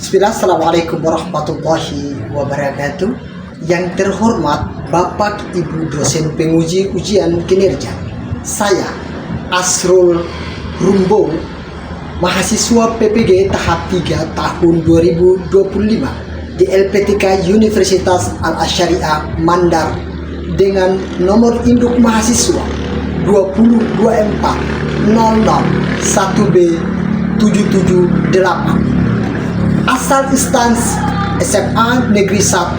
Bismillah, Assalamualaikum warahmatullahi wabarakatuh. Yang terhormat Bapak Ibu dosen penguji ujian kinerja, saya Asrul Rumbo, mahasiswa PPG tahap 3 tahun 2025 di LPTK Universitas Al-Asyariah Mandar dengan nomor induk mahasiswa 2024001B 778. Asal instansi SMA Negeri 1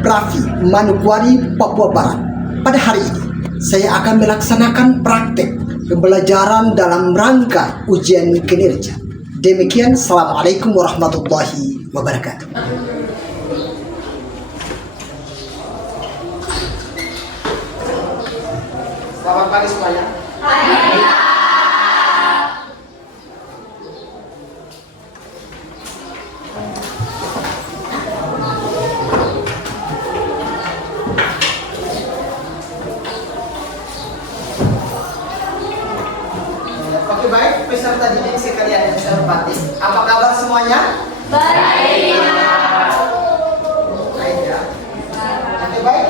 Pravi, Manokwari, Papua Barat. Pada hari ini, saya akan melaksanakan praktek pembelajaran dalam rangka ujian kinerja. Demikian, Assalamualaikum warahmatullahi wabarakatuh. Selamat pagi semuanya. Oke, baik, peserta didik sekalian yang saya hormati, apa kabar semuanya? Baik. Baik ya. Oke, baik,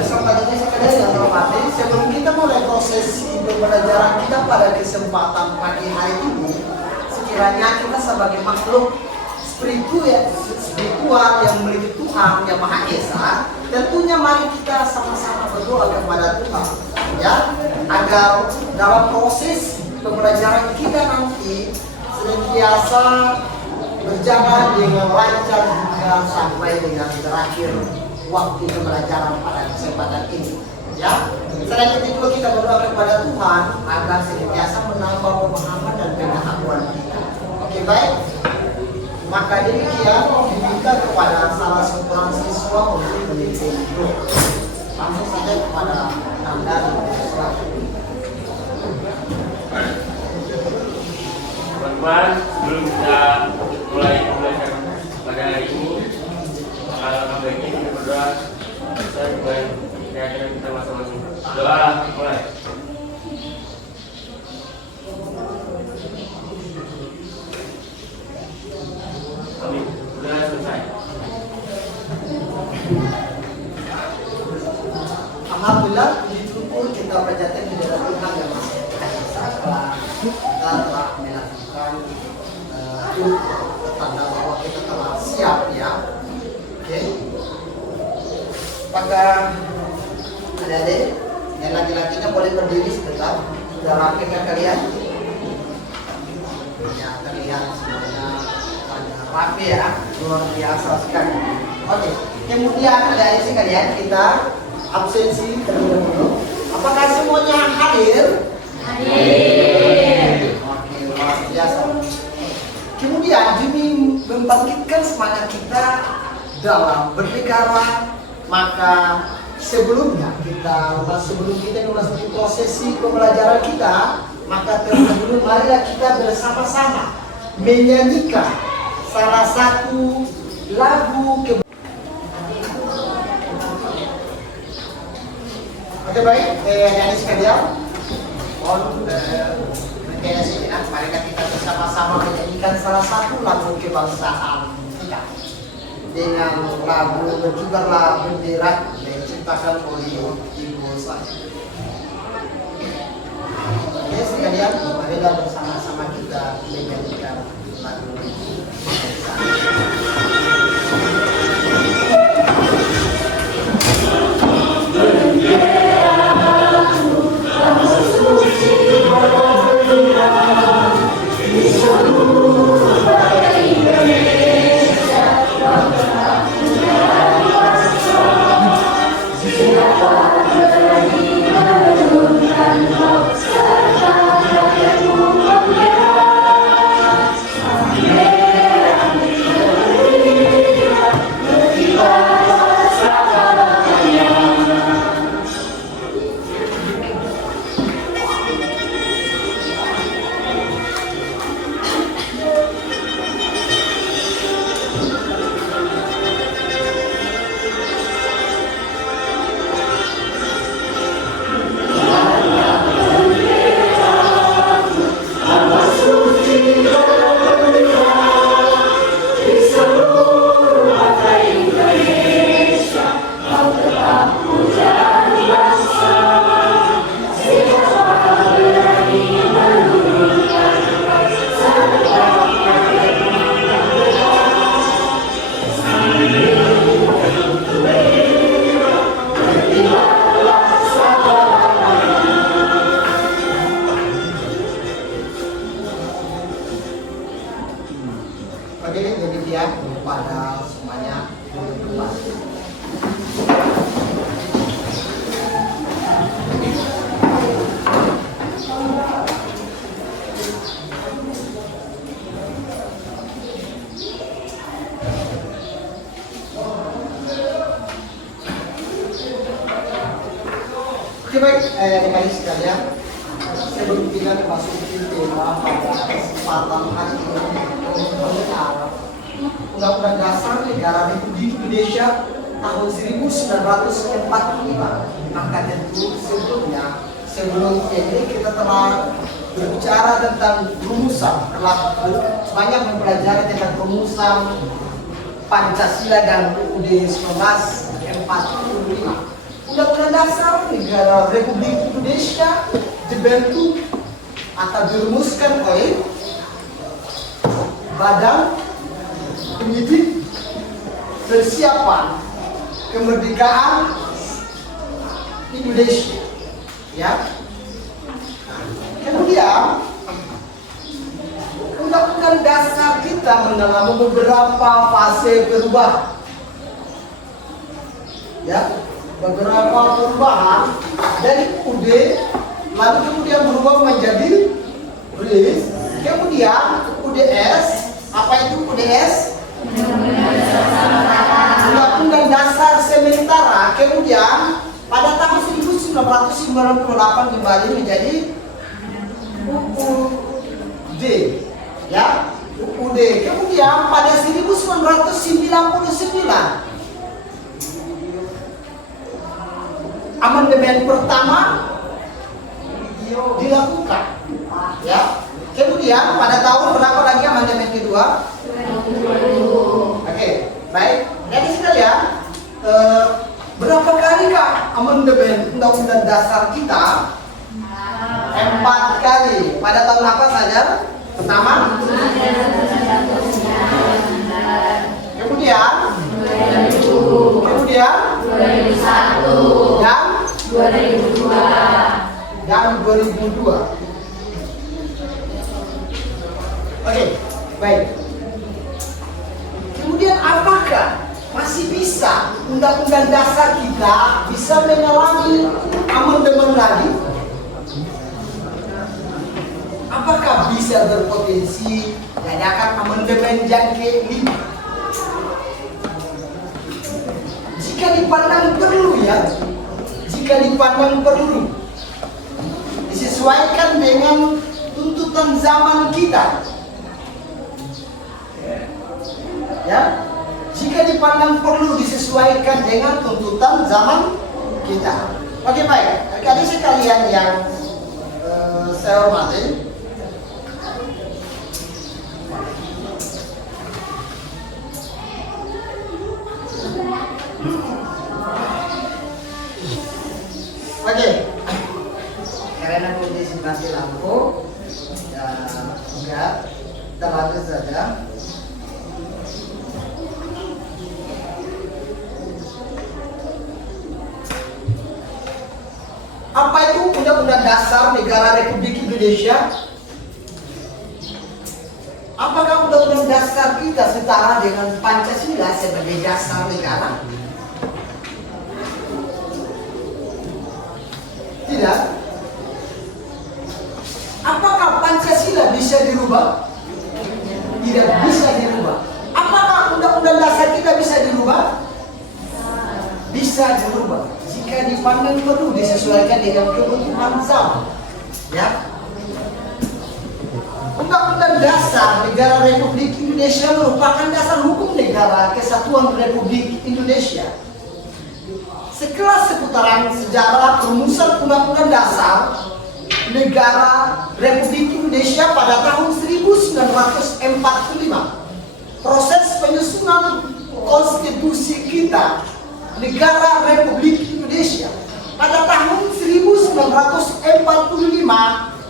peserta didik sekalian yang saya hormati, sebelum kita mulai prosesi pembelajaran kita pada kesempatan pagi hari ini, sekiranya kita sebagai makhluk spiritual yang memiliki Tuhan yang Maha Esa, tentunya mari kita sama-sama berdoa kepada Tuhan, ya, agar dalam proses pembelajaran kita nanti senantiasa berjalan dengan lancar hingga sampai dengan terakhir waktu pembelajaran pada kesempatan ini. Ya, selain itu juga kita berdoa kepada Tuhan agar senantiasa menambah pemahaman dan pengetahuan kita. Oke, baik. Maka demikian diminta kepada salah seorang siswa untuk menjadi doa. Langsung saja kepada Anda. Teman-teman, sebelum kita mulai pembelajaran pada hari ini, alangkah baiknya kita berdoa sesuai keyakinan kita masing-masing. Doa mulai. Amin. Sudah selesai. Alhamdulillah, syukur kita panjatkan di dalam Tuhan yang Maha Esa kita telah melakukan itu tanda bahwa kita telah siap, ya. Oke. Maka adik-adik yang laki-lakinya boleh berdiri sebentar. Sudah rapi kan kalian? Ya, terlihat semuanya rapi ya, luar biasa sekali. Oke. Kemudian adik-adik sekalian, kita absensi terlebih dahulu. Apakah semuanya hadir? Hadir. Oke, luar biasa. Kemudian demi membangkitkan semangat kita dalam berbicara, maka sebelum kita memasuki prosesi pembelajaran kita, maka terlebih dahulu marilah kita bersama-sama menyanyikan salah satu lagu Oke, baik, yang sekalian, mohon berkenan sejenak, mari kita bersama-sama menyanyikan salah satu lagu kebangsaan kita dengan lagu berkibarlah bendera yang diciptakan oleh Ibu saya. Oke, sekalian, marilah bersama-sama kita menyanyikan lagu Oke, demikian pada semuanya. Oke, baik, adik-adik sekalian, sebelum kita memasuki tema pada kesempatan hari ini mengenal Undang-Undang Dasar Negara Republik Indonesia tahun 1945. Maka tentu sebelum ini kita telah berbicara tentang rumusan, telah banyak mempelajari tentang rumusan Pancasila dan UUD 1945. Undang-Undang Dasar Negara Republik Indonesia dibentuk atau dirumuskan oleh Badan Penyidik Persiapan Kemerdekaan Indonesia. Ya. Kemudian Undang-Undang Dasar kita mengalami beberapa fase perubahan. Ya. Beberapa perubahan dari UUD, lalu kemudian berubah menjadi RIS, kemudian UDS. Apa itu UDS? Undang-Undang Dasar Sementara. Kemudian pada tahun 1998 kembali menjadi UUD, ya, UUD. Kemudian pada 1999 amandemen pertama dilakukan, ya. Kemudian pada tahun berapa lagi amandemen kedua? Oke, baik. Jadi sekalian, berapa kali kah amandemen Undang-Undang Dasar kita? 4 kali. Pada tahun apa saja? Pertama. Kemudian 2001 dan 2002. Oke, baik. Kemudian apakah masih bisa Undang-Undang Dasar kita bisa mengalami amandemen lagi? Apakah bisa berpotensi diadakan amandemen yang ke-5? Jika dipandang perlu, ya, jika dipandang perlu, disesuaikan dengan tuntutan zaman kita, ya, jika dipandang perlu disesuaikan dengan tuntutan zaman kita. Oke, baik, adik-adik sekalian yang saya hormati, oke, karena kondisi mati lampu dan enggak terlalu saja. Apa itu Undang-Undang Dasar Negara Republik Indonesia? Apakah Undang-Undang Dasar kita setara dengan Pancasila sebagai dasar negara? Tidak. Apakah Pancasila bisa dirubah? Tidak bisa dirubah. Apakah Undang-Undang Dasar kita bisa dirubah? Bisa dirubah. Jika dipandang perlu disesuaikan dengan kebutuhan zaman. Ya. Undang-Undang Dasar Negara Republik Indonesia merupakan dasar hukum negara Kesatuan Republik Indonesia. Sekelas seputaran sejarah perumusan Undang-Undang Dasar Negara Republik Indonesia pada tahun 1945. Proses penyusunan konstitusi kita Negara Republik Indonesia pada tahun 1945,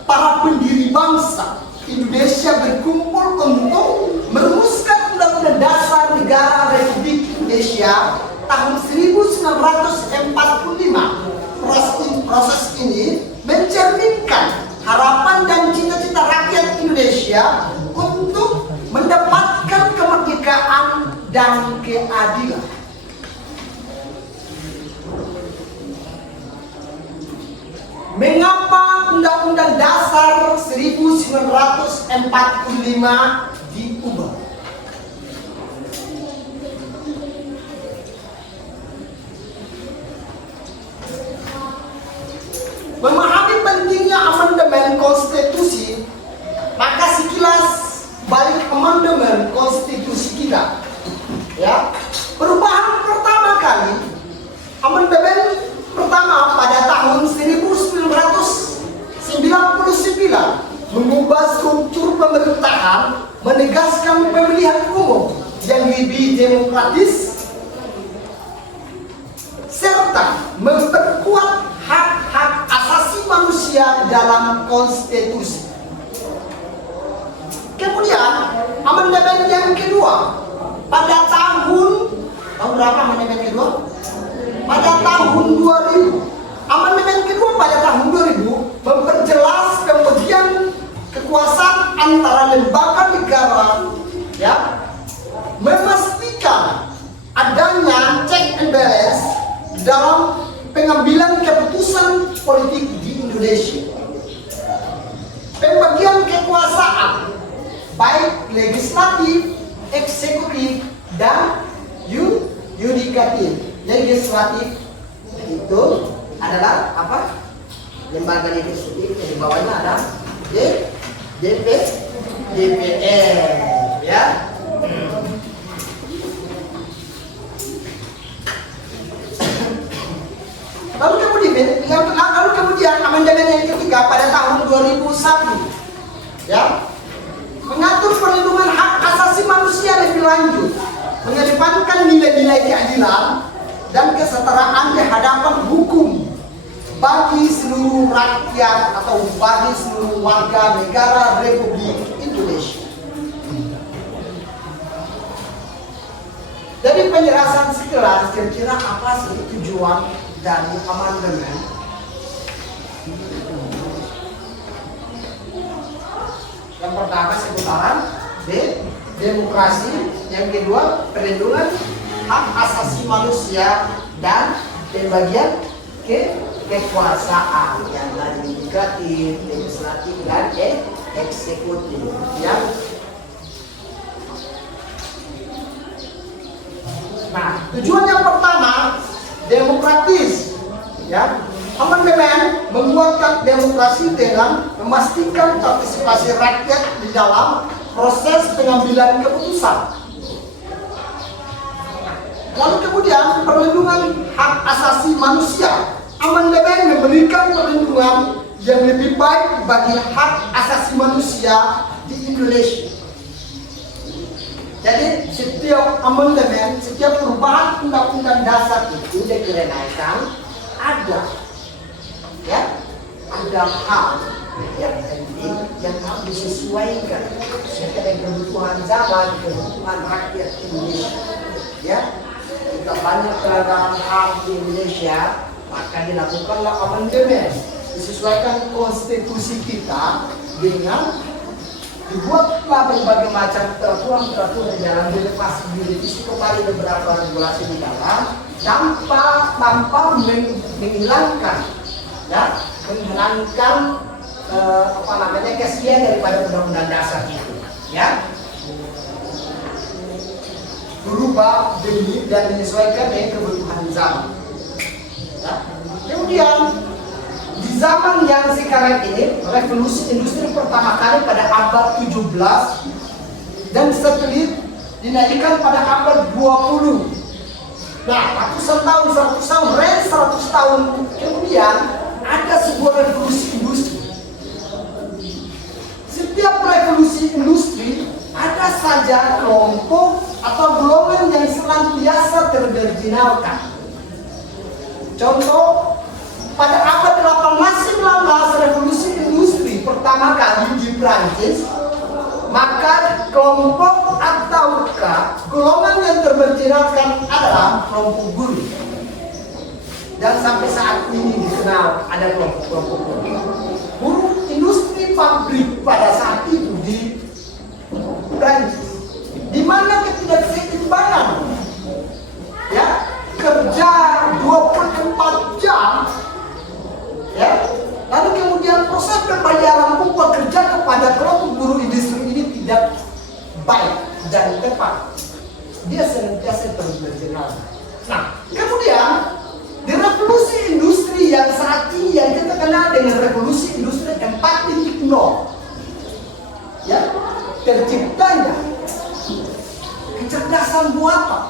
para pendiri bangsa Indonesia berkumpul untuk merumuskan Undang-Undang Dasar Negara Republik Indonesia tahun 1945. Proses ini mencerminkan harapan dan cita-cita rakyat Indonesia untuk mendapatkan dan keadilan. Mengapa Undang-Undang Dasar 1945 diubah? Memahami pentingnya amandemen konstitusi, maka sekilas balik amandemen konstitusi kita. Ya, perubahan pertama kali, amandemen pertama pada tahun 1999 mengubah struktur pemerintahan, menegaskan pemilihan umum yang lebih demokratis, serta memperkuat hak-hak asasi manusia dalam konstitusi. Kemudian amandemen yang kedua pada tahun berapa amandemen kedua? Pada tahun 2000. Amandemen kedua pada tahun 2000 memperjelas pembagian kekuasaan antara lembaga negara, ya, memastikan adanya check and balance dalam pengambilan keputusan politik di Indonesia. Pembagian kekuasaan baik legislatif, eksekutif, dan yudikatif. Legislatif itu adalah apa? Lembaga legislatif, yang di bawahnya ada DPR, ya. Lalu kemudian amandemen yang ketiga pada tahun 2001, ya, mengatur perlindungan hak asasi manusia lebih lanjut, mengedepankan nilai-nilai keadilan dan kesetaraan di hadapan hukum bagi seluruh rakyat atau bagi seluruh warga negara Republik Indonesia. Jadi penjelasan sekilas kira-kira apa sih tujuan dari amandemen? Yang pertama seputaran demokrasi, yang kedua perlindungan hak asasi manusia, dan pembagian kekuasaan yang dari yudikatif, legislatif, dan eksekutif. Ya. Nah, tujuan yang pertama demokratis, ya. Amandemen menguatkan demokrasi dengan memastikan partisipasi rakyat di dalam proses pengambilan keputusan. Lalu kemudian perlindungan hak asasi manusia. Amandemen memberikan perlindungan yang lebih baik bagi hak asasi manusia di Indonesia. Jadi setiap amandemen, setiap perubahan undang-undang dasar itu dikarenakan ada, ya, ada hal yang penting yang harus disesuaikan sesuai kebutuhan zaman, kebutuhan rakyat Indonesia. Ya, jika banyak pelanggaran HAM di Indonesia, maka dilakukanlah amandemen, disesuaikan konstitusi kita dengan dibuatlah berbagai macam peraturan yang dilepas, direvisi kembali beberapa regulasi di dalam tanpa menghilangkan, ya, keaslian daripada undang-undang dasar itu, ya, berubah demi dan menyesuaikan dengan kebutuhan zaman. Ya. Kemudian di zaman yang sekarang ini, revolusi industri pertama kali pada abad 17 dan satelit dinaikkan pada abad 20. Nah, ratusan tahun, 100 tahun kemudian ada sebuah revolusi industri. Setiap revolusi industri ada saja kelompok atau golongan yang senantiasa termarginalkan. Contoh, pada abad 18-19 revolusi industri pertama kali di Prancis, maka kelompok ataukah golongan yang termarginalkan adalah kelompok buruh. Dan sampai saat ini dikenal ada kelompok-kelompok buruh. Buruh industri pabrik pada saat itu di Prancis, di mana ketidakseimbangan baik dan tepat, dia senantiasa terus berjalan. Nah, kemudian di revolusi industri yang saat ini yang kita kenal dengan revolusi industri 4.0, ya, terciptanya kecerdasan buatan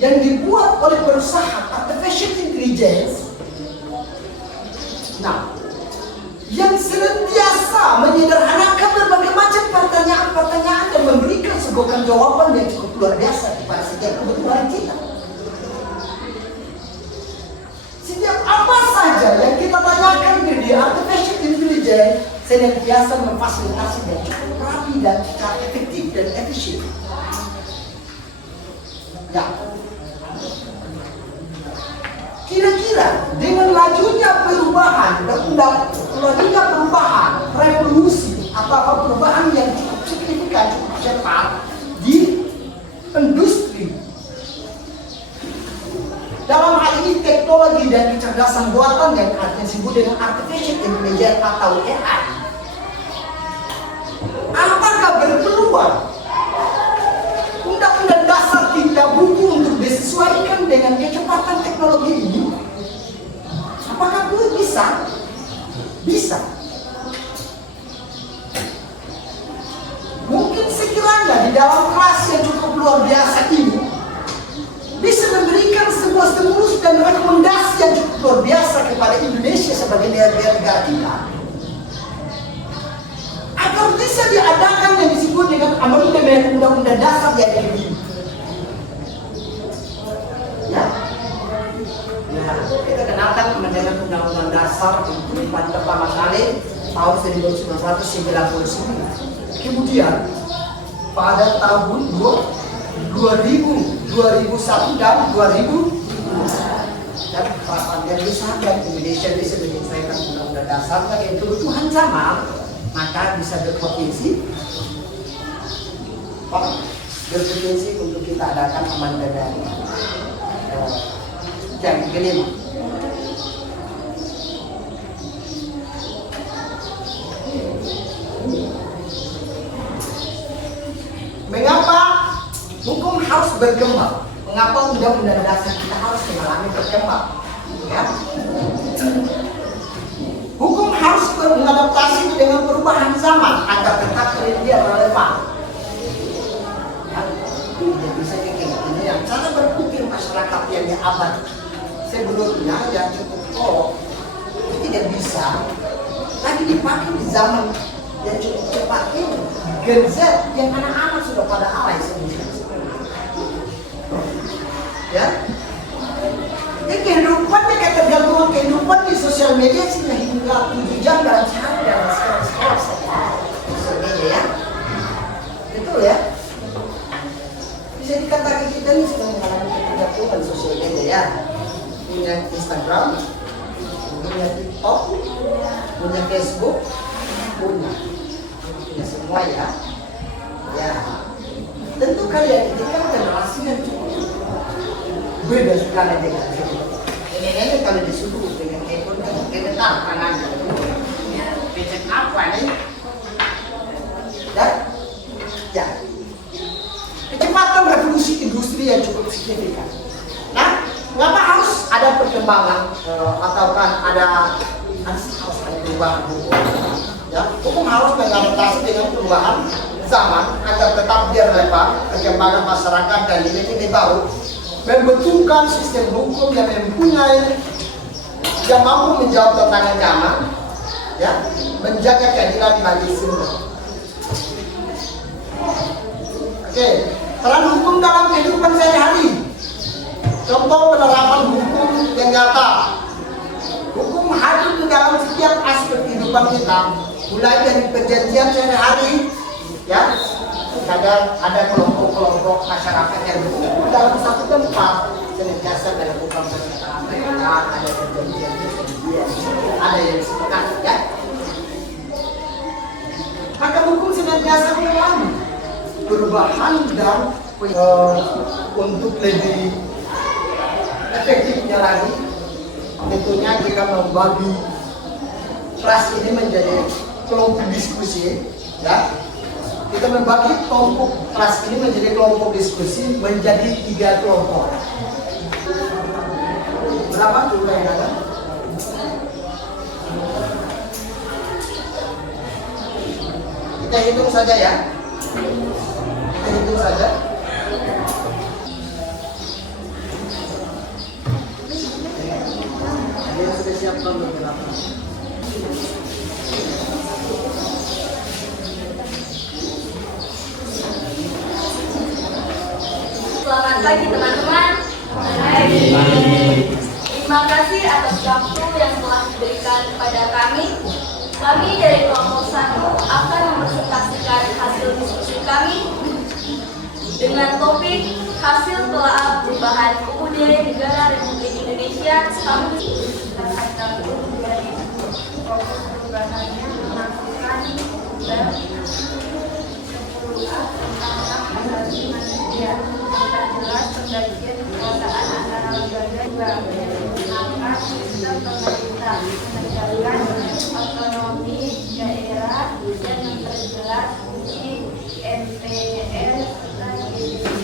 yang dibuat oleh perusahaan artificial intelligence. Nah, yang senantiasa menyederhanakan berbagai macam pertanyaan-pertanyaan dan memberikan sebuah jawaban yang cukup luar biasa kepada setiap kebutuhan kita. Setiap apa saja yang kita tanyakan ke dia, artificial intelligence senantiasa memfasilitasi dan cukup rapi dan secara efektif dan efisien. Ya. Kira-kira dengan lajunya perubahan, revolusi atau perubahan yang cukup signifikan, cukup cepat di industri, dalam hal ini teknologi dan kecerdasan buatan yang disebut dengan artificial intelligence atau AI, apakah berpeluang undang-undang dasar kita butuh untuk disesuaikan dengan kecepatan teknologi ini? Apakah itu bisa? Bisa. Mungkin sekiranya di dalam kelas yang cukup luar biasa ini bisa memberikan sebuah stimulus dan rekomendasi yang cukup luar biasa kepada Indonesia sebagai negara kita, agar bisa diadakan yang disebut dengan amandemen undang-undang dasar yang ini. Ya, kita kenalkan amandemen undang-undang dasar itu pada pertama kali tahun 1999. Kemudian pada tahun 2001 dan 2000 dan peraturan besar dan Indonesia bisa menyelesaikan undang-undang dasar dengan kebutuhan zaman, maka bisa berpotensi untuk kita adakan amandemen yang kelima. Mengapa hukum harus berkembang? Mengapa undang-undang dasar kita harus mengalami berkembang? Ya. Hukum harus mengadaptasi dengan perubahan zaman agar tetap dia relevan. Ya. Tidak bisa ini yang cara berpikir masyarakat yang abad sebelumnya yang cukup kolot itu tidak bisa lagi dipakai di zaman yang cukup cepat ini. Gen Z yang anak-anak sudah pada alay sebenarnya. Ya, ini kehidupannya kayak tergantung kehidupan di sosial media sehingga hingga 7 jam dalam sehari dalam sekolah sosial media, ya, betul ya. Bisa dikatakan kita ini sedang mengalami ketergantungan sosial media, ya. Punya Instagram, punya TikTok, punya Facebook, punya semua, ya. Ya, tentu kalian ini kan generasi yang cukup beda sekali dengan ini kalau disuruh dengan handphone kan gemetar tangannya. Pencet apa nih? Dan ya, kecepatan revolusi industri yang cukup signifikan. Nah, mengapa harus ada perkembangan atau kan harus ada perubahan hukum? Ya, hukum harus mengadaptasi dengan perubahan zaman agar tetap dia relevan perkembangan masyarakat dan nilai-nilai baru, membentukkan sistem hukum yang mempunyai yang mampu menjawab tantangan zaman, ya, menjaga keadilan bagi semua. Oke, peran hukum dalam kehidupan sehari-hari. Contoh penerapan hukum yang nyata. Hukum hadir di dalam setiap aspek kehidupan kita, mulai dari perjanjian sehari-hari, ya. Kadang ada kelompok-kelompok masyarakat yang berkumpul dalam satu tempat, senantiasa melakukan perkataan mereka, ada perjanjian, ada yang sepakat, ya. Maka hukum senantiasa mengalami perubahan dan untuk lebih efektifnya lagi, tentunya jika membagi kelas ini menjadi kelompok diskusi, ya. kita membagi kelompok kelas ini menjadi kelompok diskusi menjadi 3 kelompok. Berapa jumlah yang ada? Kita hitung saja ya. Kita hitung saja. Ada yang sudah siapkan beberapa. Selamat pagi teman-teman. Terima kasih atas waktu yang telah diberikan kepada kami. Kami dari kelompok 1 akan mempresentasikan hasil diskusi kami dengan topik hasil telaah perubahan UUD Negara Republik Indonesia tahun dari perubahannya melakukan dan 10A tentang hak asasi manusia. Jelas pembagian kekuasaan antara lembaga maka sistem pemerintah menegakkan otonomi daerah dan memperjelas fungsi MPR serta DPR.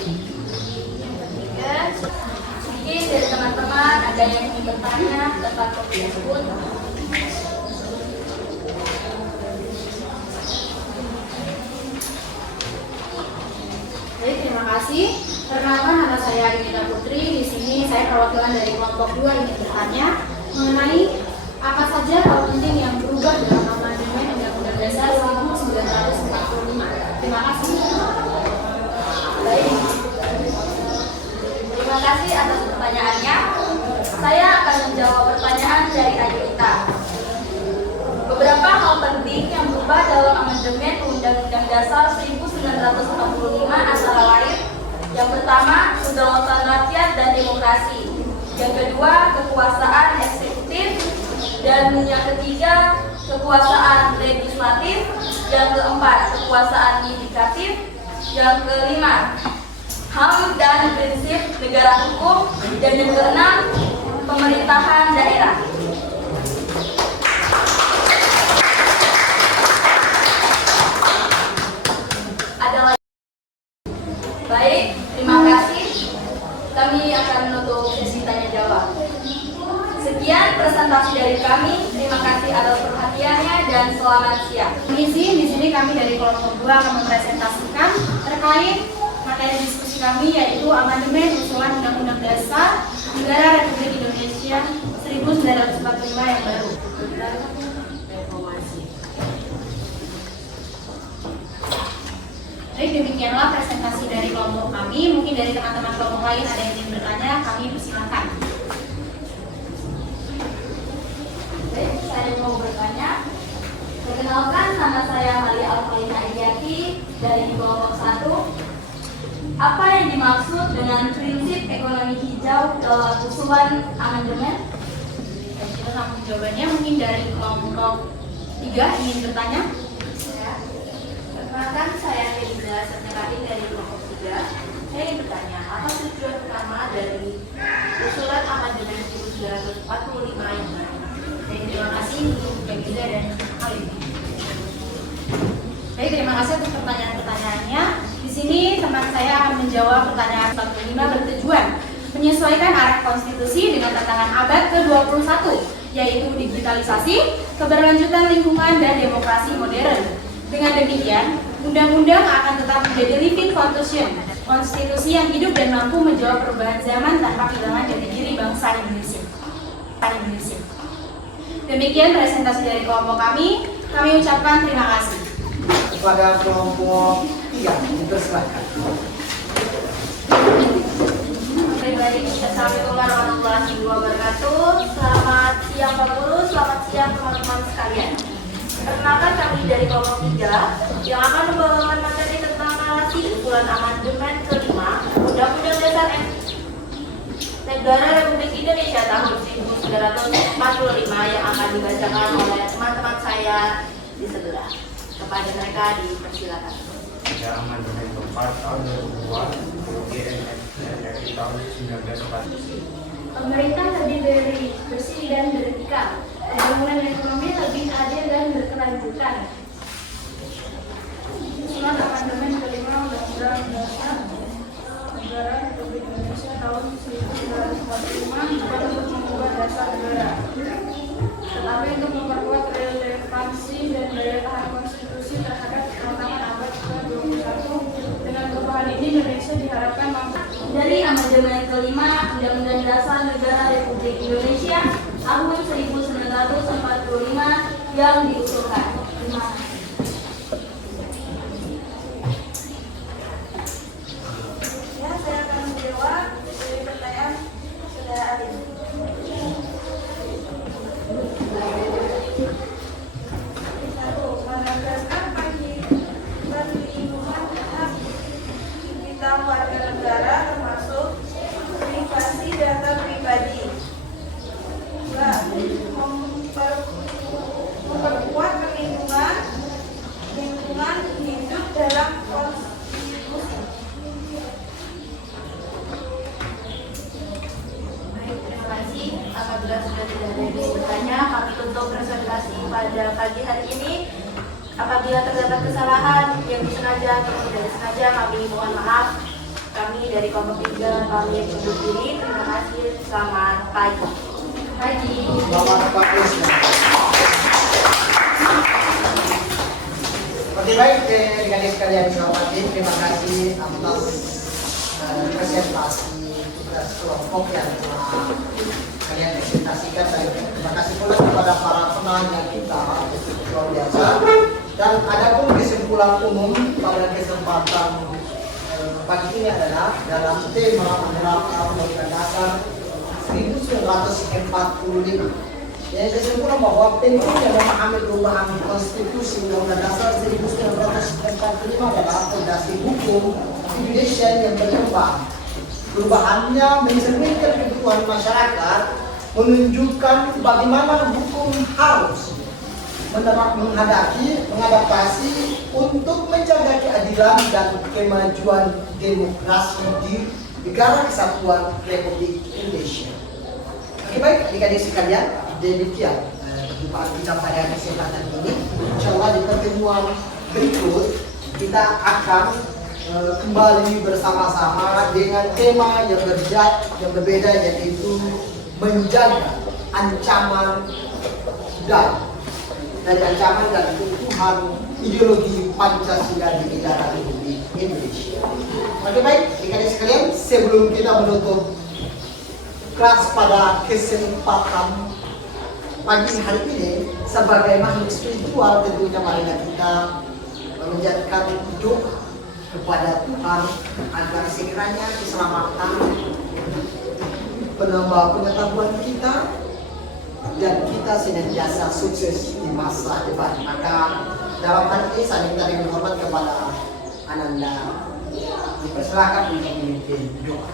Yang ketiga, mungkin dari teman-teman ada yang ingin bertanya tentang topik tersebut. Baik, terima kasih. Perkenalkan, nama saya Adinda Putri. Di sini saya perwakilan dari kelompok 2 ingin bertanya mengenai apa saja hal penting yang berubah dalam amandemen Undang-Undang Dasar 1945. Terima kasih. Baik. Terima kasih atas pertanyaannya. Saya akan menjawab pertanyaan dari Adinda. Beberapa hal penting yang berubah dalam amandemen Undang-Undang Dasar 1945 antara lain: yang pertama, kedaulatan rakyat dan demokrasi. Yang kedua, kekuasaan eksekutif. Dan yang ketiga, kekuasaan legislatif. Yang keempat, kekuasaan yudikatif. Yang kelima, HAM dan prinsip negara hukum. Dan yang keenam, pemerintahan daerah. Baik, terima kasih. Kami akan menutup sesi tanya jawab. Sekian presentasi dari kami. Terima kasih atas perhatiannya dan selamat siang. Di sini kami dari kelompok 2 akan mempresentasikan terkait materi diskusi kami, yaitu amandemen usulan Undang-Undang Dasar Negara Republik Indonesia 1945 yang baru. Baik, demikianlah presentasi dari kelompok kami. Mungkin dari teman-teman kelompok lain ada yang ingin bertanya, kami persilakan. Baik, saya mau bertanya. Perkenalkan, nama saya Malia Alfalina Iyaki dari kelompok 1. Apa yang dimaksud dengan prinsip ekonomi hijau dalam usulan amandemen? Dan kita langsung jawabannya. Mungkin dari kelompok 3 ingin bertanya. Perkenalkan, saya Felisa Setnekati dari kelompok 3. Saya ingin bertanya, apa tujuan utama dari usulan amandemen 1945 yang baru? Baik, terima kasih Felisa dan Alif. Baik, terima kasih atas pertanyaan-pertanyaannya. Di sini teman saya akan menjawab pertanyaan 45 bertujuan menyesuaikan arah konstitusi dengan tantangan abad ke-21, yaitu digitalisasi, keberlanjutan lingkungan, dan demokrasi modern. Dengan demikian, undang-undang akan tetap menjadi living constitution, konstitusi yang hidup dan mampu menjawab perubahan zaman tanpa kehilangan jati diri bangsa Indonesia. Demikian presentasi dari kelompok kami ucapkan terima kasih. Kepada kelompok 3, dipersilakan. Assalamualaikum warahmatullahi wabarakatuh. Selamat siang Pak Guru, selamat siang teman-teman sekalian. Perkenalkan, kami dari kelompok 3 yang akan membawakan materi tentang narasi usulan amandemen kelima Undang-Undang Dasar Negara Republik Indonesia tahun 1945 yang akan dibacakan oleh teman-teman saya di sebelah. Kepada mereka dipersilakan. Ada amandemen keempat tahun 2002 UUD tahun 1945. Pemerintah lebih bersih dan beretika. Pembangunan ekonomi lebih adil dan berkelanjutan. Usulan amandemen tahun 1945 bukan untuk mengubah dasar negara, tetapi untuk memperkuat relevansi dan daya tahan konstitusi terhadap tantangan abad ke-21. Dengan perubahan ini Indonesia diharapkan mampu Dari amandemen kelima Undang-Undang Dasar Negara Republik Indonesia tahun 1945 yang diusulkan. Terima kasih. Ya, saya akan menjawab dari pertanyaan saudara Adin. Satu, menegaskan kewajiban lingkungan hak kita warga negara termasuk privasi data pribadi. Dua, memperkuat perlindungan lingkungan hidup dalam konstitusi. Baik, terima kasih. Apabila sudah tidak ada yang bertanya, kami tutup presentasi pada pagi hari ini. Apabila terdapat kesalahan yang disengaja atau tidak disengaja, kami mohon maaf. Kami dari kelompok 3 kami undur diri. Terima kasih. Selamat pagi. Selamat pagi. Oke, baik adik-adik sekalian dihormati, terima kasih atas presentasi tugas kelompok yang telah kalian presentasikan, dan terima kasih pula kepada para penanya kita luar biasa. Dan ada pun kesimpulan umum pada kesempatan pagi ini adalah dalam tema menerapkan Undang-Undang Dasar 1945. Yang kesimpulan bahwa pentingnya memahami perubahan konstitusi Undang-Undang Dasar 1945 adalah fondasi hukum Indonesia yang berkembang. Perubahannya mencerminkan kebutuhan masyarakat, menunjukkan bagaimana hukum harus mengadaptasi untuk menjaga keadilan dan kemajuan demokrasi di Negara Kesatuan Republik Indonesia. Oke, baik adik-adik sekalian, demikian perjumpaan kita pada kesempatan ini. Insyaallah di pertemuan berikut kita akan kembali bersama-sama dengan tema yang berbeda, yaitu menjaga ancaman dari ancaman dan keutuhan ideologi Pancasila di negara Republik Indonesia. Oke, baik adik-adik sekalian, sebelum kita menutup kelas pada kesempatan pagi hari ini, sebagai makhluk spiritual tentunya marilah kita menjadikan doa kepada Tuhan agar sekiranya keselamatan, penambah pengetahuan kita, dan kita senantiasa sukses di masa depan. Maka dalam hal ini saya minta dengan hormat kepada Ananda dipersilakan untuk memimpin doa.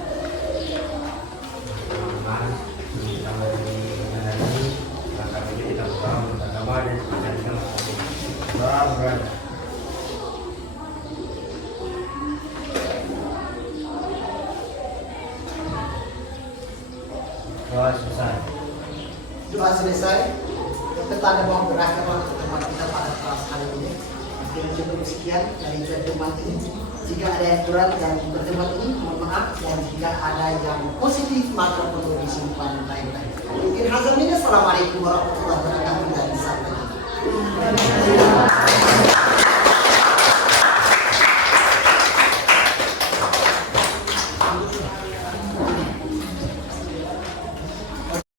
Doa selesai, kita ada mau berakhir untuk tempat kita pada kelas hari ini. Mungkin cukup sekian dari pertemuan ini. Jika ada yang kurang dan pertemuan ini, mohon maaf. Dan jika ada yang positif, maka perlu disimpan baik-baik. Mungkin hazan ini. Assalamualaikum warahmatullahi wabarakatuh dan sampai jumpa.